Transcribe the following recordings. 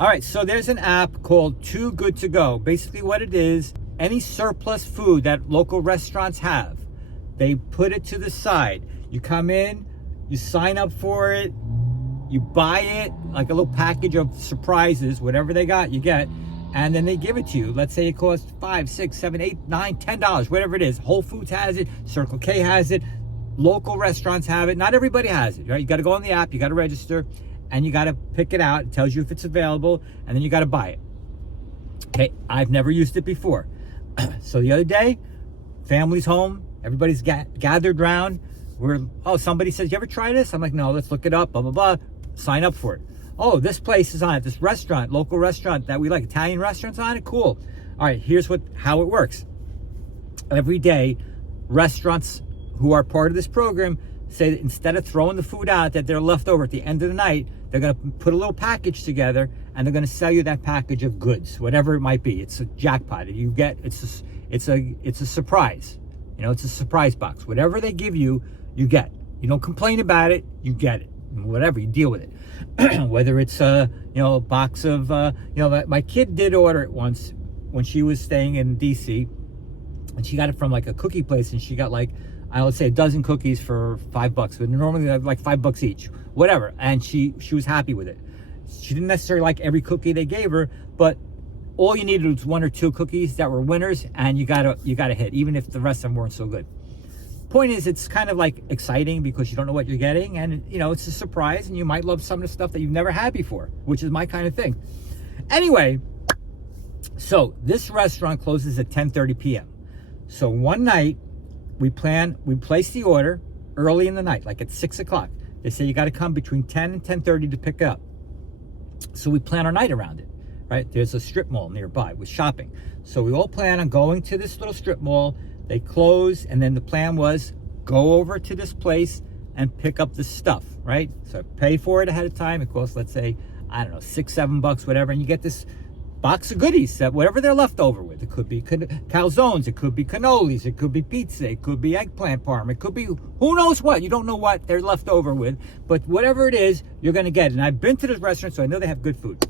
All right, so there's an app called Too Good To Go. Basically what it is, any surplus food that local restaurants have, they put it to the side. You come in, you sign up for it, you buy it, like a little package of surprises, whatever they got, you get, and then they give it to you. Let's say it costs $5, $6, $7, $8, $9, $10, whatever it is. Whole Foods has it, Circle K has it, local restaurants have it. Not everybody has it, right? You gotta go on the app, you gotta register, and you gotta pick it out. It tells you if it's available, and then you gotta buy it. Okay, I've never used it before. So the other day, family's home, everybody's gathered around. Somebody says, you ever try this? I'm like, no, let's look it up, blah, blah, blah. Sign up for it. Oh, this place is on it, this restaurant, local restaurant that we like, Italian restaurants on it, cool. All right, here's how it works. Every day, restaurants who are part of this program say that instead of throwing the food out that they're left over at the end of the night, they're gonna put a little package together and they're gonna sell you that package of goods, whatever it might be. It's a jackpot. It's a surprise. You know, it's a surprise box. Whatever they give you, you get. You don't complain about it, you get it. Whatever, you deal with it. Whether it's a box of my kid did order it once when she was staying in DC, and she got it from like a cookie place, and she got like, I would say a dozen cookies for $5, but normally they're like $5 each, whatever. And she was happy with it. She didn't necessarily like every cookie they gave her, but all you needed was 1 or 2 cookies that were winners, and you got a hit, even if the rest of them weren't so good. Point is, it's kind of like exciting because you don't know what you're getting, and it's a surprise, and you might love some of the stuff that you've never had before, which is my kind of thing. Anyway, so this restaurant closes at 10:30 p.m. So one night we place the order early in the night, like at 6 o'clock. They say you got to come between 10 and 10:30 to pick it up. So we plan our night around it, right? There's a strip mall nearby with shopping. So we all plan on going to this little strip mall. They close, and then the plan was go over to this place and pick up the stuff, right? So pay for it ahead of time. It costs, let's say, I don't know, $6, $7, whatever, and you get this box of goodies that whatever they're left over with. It could be calzones, it could be cannolis, it could be pizza, it could be eggplant parm, it could be who knows what. You don't know what they're left over with, but whatever it is, you're gonna get it. And I've been to this restaurant, so I know they have good food.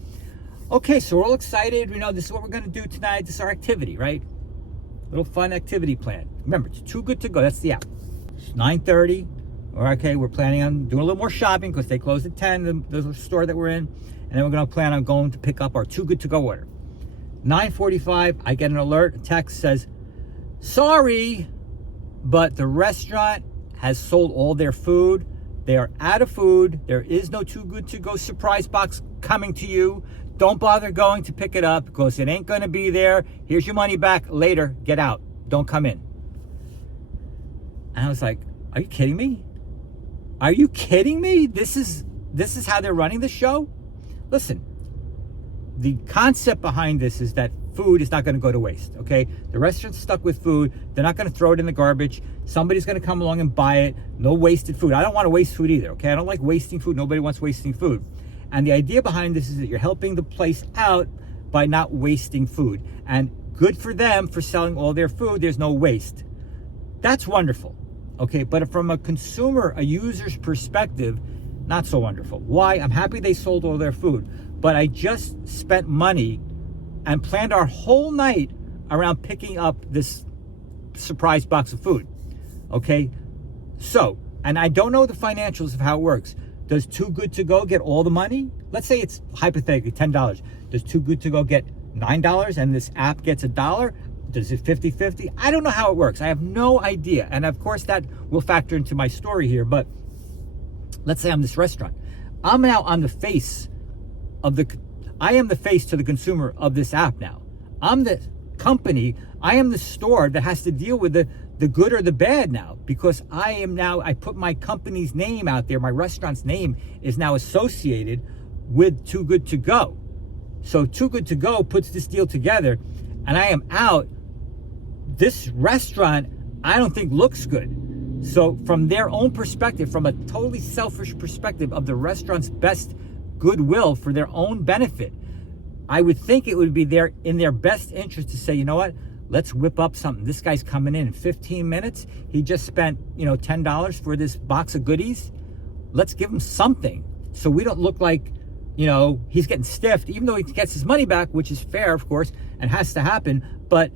Okay, so we're all excited. This is what we're gonna do tonight. This is our activity, right? Little fun activity plan. Remember, it's Too Good To Go. That's the app. It's 9:30. Okay, we're planning on doing a little more shopping because they close at 10, the store that we're in. And then we're going to plan on going to pick up our Too Good To Go order. 9:45, I get an alert. A text says, sorry, but the restaurant has sold all their food. They are out of food. There is no Too Good To Go surprise box coming to you. Don't bother going to pick it up because it ain't going to be there. Here's your money back later. Get out. Don't come in. And I was like, are you kidding me? Are you kidding me? This is how they're running the show? Listen, the concept behind this is that food is not going to go to waste, okay? The restaurant's stuck with food. They're not going to throw it in the garbage. Somebody's going to come along and buy it. No wasted food. I don't want to waste food either, okay? I don't like wasting food. Nobody wants wasting food. And the idea behind this is that you're helping the place out by not wasting food. And good for them for selling all their food. There's no waste. That's wonderful, okay? But from a consumer, a user's perspective, not so wonderful. Why? I'm happy they sold all their food, but I just spent money and planned our whole night around picking up this surprise box of food, okay? So, and I don't know the financials of how it works. Does Too Good To Go get all the money? Let's say it's hypothetically $10. Does Too Good To Go get $9 and this app gets $1? Does it 50-50? I don't know how it works. I have no idea. And of course that will factor into my story here, but let's say I'm this restaurant. I'm now on the face of I am the face to the consumer of this app now. I'm the company, I am the store that has to deal with the good or the bad now, because I put my company's name out there. My restaurant's name is now associated with Too Good To Go. So Too Good To Go puts this deal together, and I am out. This restaurant, I don't think looks good. So from their own perspective, from a totally selfish perspective of the restaurant's best goodwill for their own benefit, I would think it would be in their best interest to say, you know what, let's whip up something. This guy's coming in 15 minutes. He just spent, $10 for this box of goodies. Let's give him something so we don't look like, he's getting stiffed, even though he gets his money back, which is fair, of course, and has to happen. But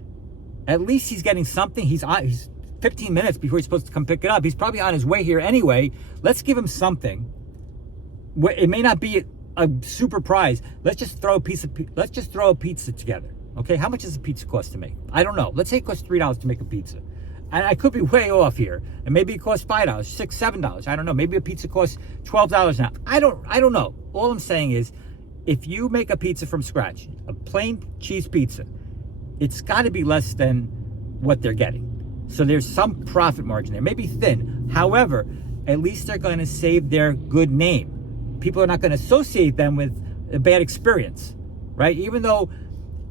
at least he's getting something. He's 15 minutes before he's supposed to come pick it up. He's probably on his way here anyway. Let's give him something. It may not be a super prize. Let's just throw a pizza together. Okay, how much does a pizza cost to make? I don't know. Let's say it costs $3 to make a pizza. And I could be way off here. And maybe it costs $5, $6, $7. I don't know. Maybe a pizza costs $12 now. I don't know. All I'm saying is, if you make a pizza from scratch, a plain cheese pizza, it's got to be less than what they're getting. So there's some profit margin there. Maybe thin. However, at least they're going to save their good name. People are not going to associate them with a bad experience, right? Even though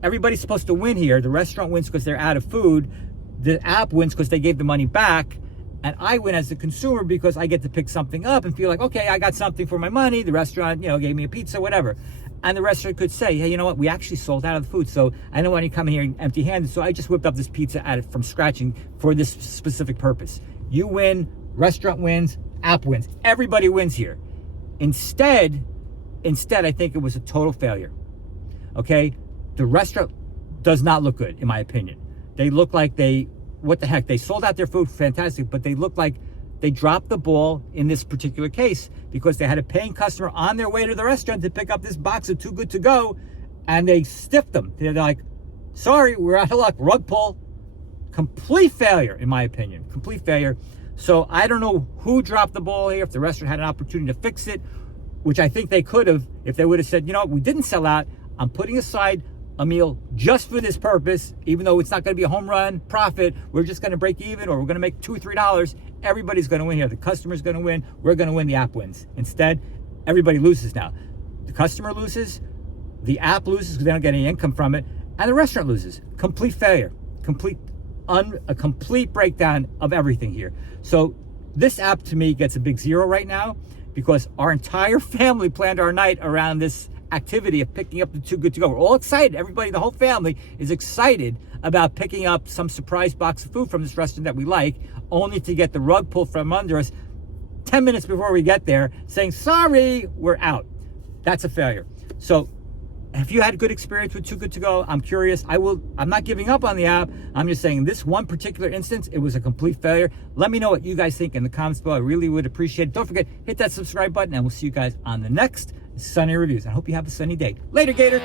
everybody's supposed to win here, the restaurant wins because they're out of food. The app wins because they gave the money back, and I win as a consumer because I get to pick something up and feel like, okay, I got something for my money. The restaurant, gave me a pizza, whatever. And the restaurant could say, hey, you know what? We actually sold out of the food, so I don't want you coming here empty-handed. So I just whipped up this pizza from scratching for this specific purpose. You win, restaurant wins, app wins. Everybody wins here. Instead, I think it was a total failure. Okay, the restaurant does not look good, in my opinion. They look like what the heck? They sold out their food, fantastic, but they look like they dropped the ball in this particular case because they had a paying customer on their way to the restaurant to pick up this box of Too Good To Go, and they stiffed them. They're like, sorry, we're out of luck, rug pull. Complete failure, in my opinion, complete failure. So I don't know who dropped the ball here, if the restaurant had an opportunity to fix it, which I think they could have if they would have said, we didn't sell out. I'm putting aside a meal just for this purpose, even though it's not going to be a home run profit. We're just going to break even, or we're going to make $2 or $3. Everybody's going to win here. The customer's going to win. We're going to win. The app wins. Instead, everybody loses now. The customer loses, the app loses because they don't get any income from it, and the restaurant loses. Complete failure. A complete breakdown of everything here. So this app to me gets a big 0 right now, because our entire family planned our night around this activity of picking up the Too Good To Go. We're all excited. Everybody, the whole family is excited about picking up some surprise box of food from this restaurant that we like, only to get the rug pulled from under us 10 minutes before we get there, saying, sorry, we're out. That's a failure. So if you had a good experience with Too Good To Go, I'm curious. I'm not giving up on the app. I'm just saying this one particular instance, it was a complete failure. Let me know what you guys think in the comments below. I really would appreciate it. Don't forget, hit that subscribe button, and we'll see you guys on the next Sunny Reviews. I hope you have a sunny day. Later, Gator.